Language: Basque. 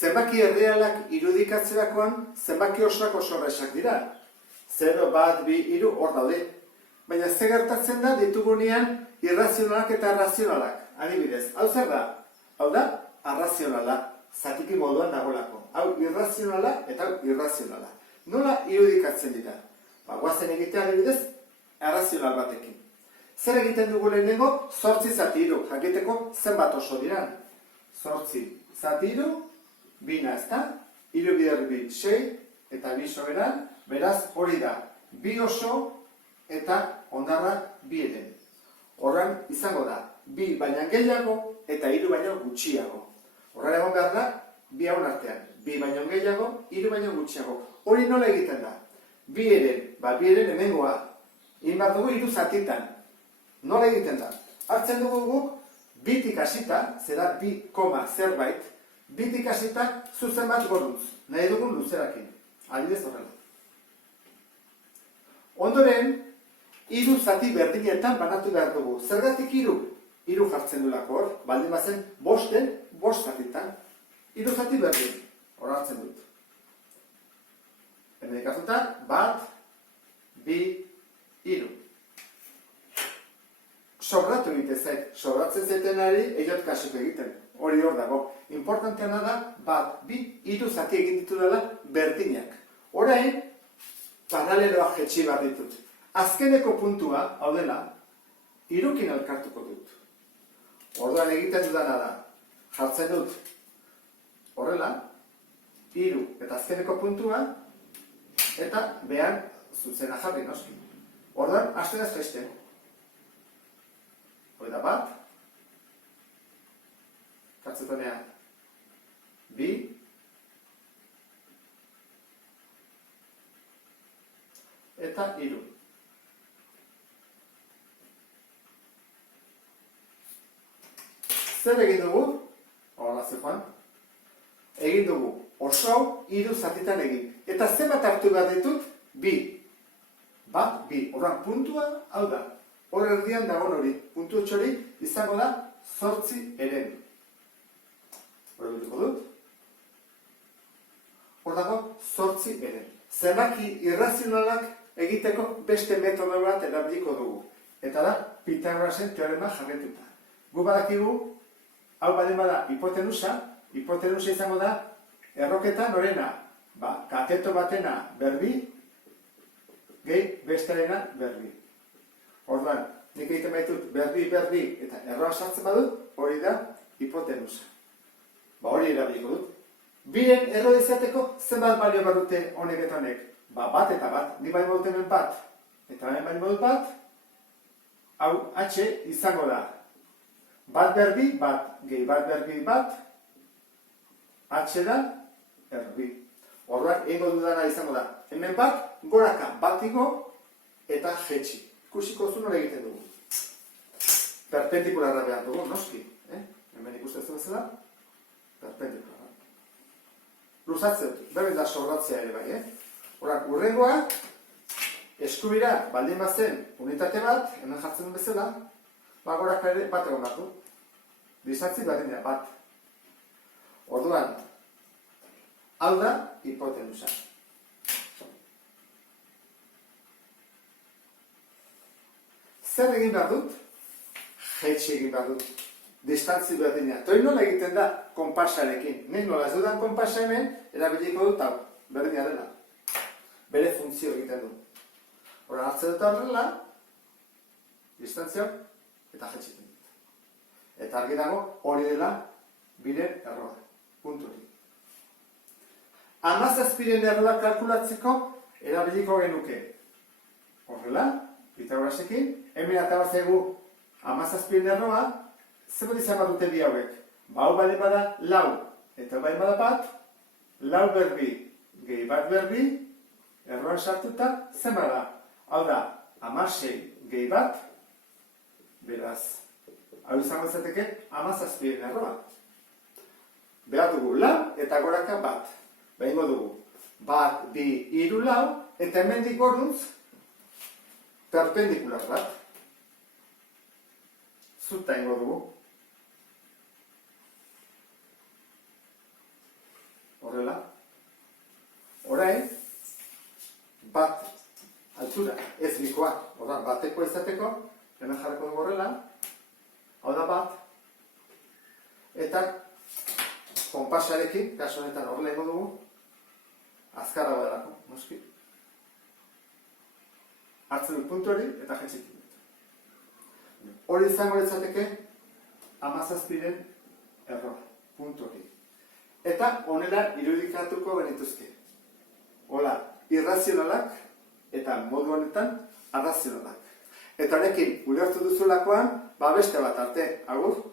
zenbaki errealak irudikatzerakoan zenbaki osoak oso erresak dira. 0, 1, 2, 3 hor daude. Baina ze gertatzen da ditugunean irrazionalak eta razionalak. Adibidez, hau zer da? Hau da, arrazionala, zatiki moduan dagoelako. Hau irrazionala eta hau irrazionala. Nola irudikatzen dira? Guazen egitea adibidez, arrazional batekin. Zer egiten dugu lehenengo? 8 zati 3, jakiteko zenbat oso dira. 8 zati 3, 2 ezta, 3 bider 2, 6, eta 2 soberan, beraz hori da, 2 oso eta ondarra 2 eren. Horren izango da, 2 baina gehiago eta 3 baino gutxiago. Horren egon behar da, 2 haun artean, 2 baino gehiago, 3 baino gutxiago. Hori nola egiten da? 2 eren, 2 eren hemengoa, egin behar dugu 3 zatitan. Nola egiten da? Hartzen dugu guk, 2tik hasita, zera 2, zerbait, 2tik hasita zuzen bat goruz, nahi dugun luzerakin. Adibidez horrela. Ondoren, 3 zati berdinetan banatu behar dugu. Zergatik 3? 3 jartzen duelako hor, baldin bazen 5-en 5 zatitan. 3 zati berdin, hor hartzen dut. Hemen ikasuta, 1, 2, 3. Sobratu egite zait, sobratzen zaitenari eiot kasiko egiten. Hori hor dago. Importanteana da, 1, 2, 3 zati egin ditu dela berdinak. Orain, paraleloak jetxi behar ditut. Azkeneko puntua, hau dela, 3kin elkartuko dut. Orduan egiten dudana da, jartzen dut, horrela, 3 eta azkeneko puntua, eta behan zuzena jarri noski. Orduan, hasten ez jaisten. Hori da 1, katzetonean, 2, eta 3. Zer egin dugu? Horra zegoan. Egin dugu oso hau 3 zatitan egin. Eta zenbat hartu behar ditut? 2. 1, 2. Horran puntua hau da. Hor erdian dagoen hori. Puntu hori izango da 8 eren. Hori bituko dut. Hor dago 8 eren. Zenbaki irrazionalak egiteko beste metodo bat erabiliko dugu. Eta da, Pitagorasen teorema jarretuta. Gu badakigu, hau baldin bada hipotenusa izango da, erroketa norena, kateto batena berbi, gehi bestelena berbi. Orduan, nik egiten baitut berbi, eta erroa sartzen badut, hori da hipotenusa. Hori erabiliko dut. Biren erro izateko, zenbat balio bat dute honek eta honek? 1 eta 1, ni baino dut hemen 1, eta hemen baino dut 1, hau H izango da. 1 berbi, 1, gehi 1 berbi 1, H da, erbi. Orduan, egingo dudana izango da. Hemen 1, goraka 1 igo, eta jetxi. Ikusiko zu nola egiten dugu. Perpendikularra behar dugu, noski. Hemen ikusten zu bezala, perpendikularra. Luzatzen dut, berdin da sorratzea ere bai, Horak, urrengoa, eskubira, baldin bazen unitate bat, hemen jartzen duen bezala, goraka ere bat egon batu. Bizatzi berdin da, 1. Orduan, hau da hipotenusa. Zer egin behar dut? Jetxi egin behar dut. Distantzi berdina. Toi nola egiten da konpasarekin. Nik nola ez dudan konpasa hemen, erabiliko dut hau, berdina dela. Bere funtzio egiten du. Horren hartzen dut horrela, distantzio, eta jetxiten dut. Eta argi dago, hori dela, biren erroa. Puntu hori. 17 erroa kalkulatzeko, erabiliko genuke. Horrela, Pitagorasekin, hemen atabatzegu 17 erroa, zer izan bat dute bi hauek? Hau baldin bada 4, eta hau baldin bada 1, 4 berbi, gehi 1 berbi, erroan sartuta, zen bada? Hau da, 16 gehi 1, beraz, hau izango izateke 17 erroa. Behar dugu 4 eta goraka 1. Behingo dugu 1, 2, 3, 4, eta hemendik goruntz, perpendikular bat. Zuta ingo dugu. horrela. Orain, bat altura, ez bikoa, orduan batekoa izateko, hemen jarriko dugu horrela, hau da bat, eta konpasarekin, kasu honetan horrela ingo dugu, azkarra badelako, noski. Hartzen dut puntu hori, eta jetxekin dut. Hori izango litzateke, 17 error, puntu hori. Eta honela irudikatuko genituzke. Hola, irrazionalak, eta modu honetan, arrazionalak. Eta honekin, ulertu duzulakoan, beste bat arte, agur?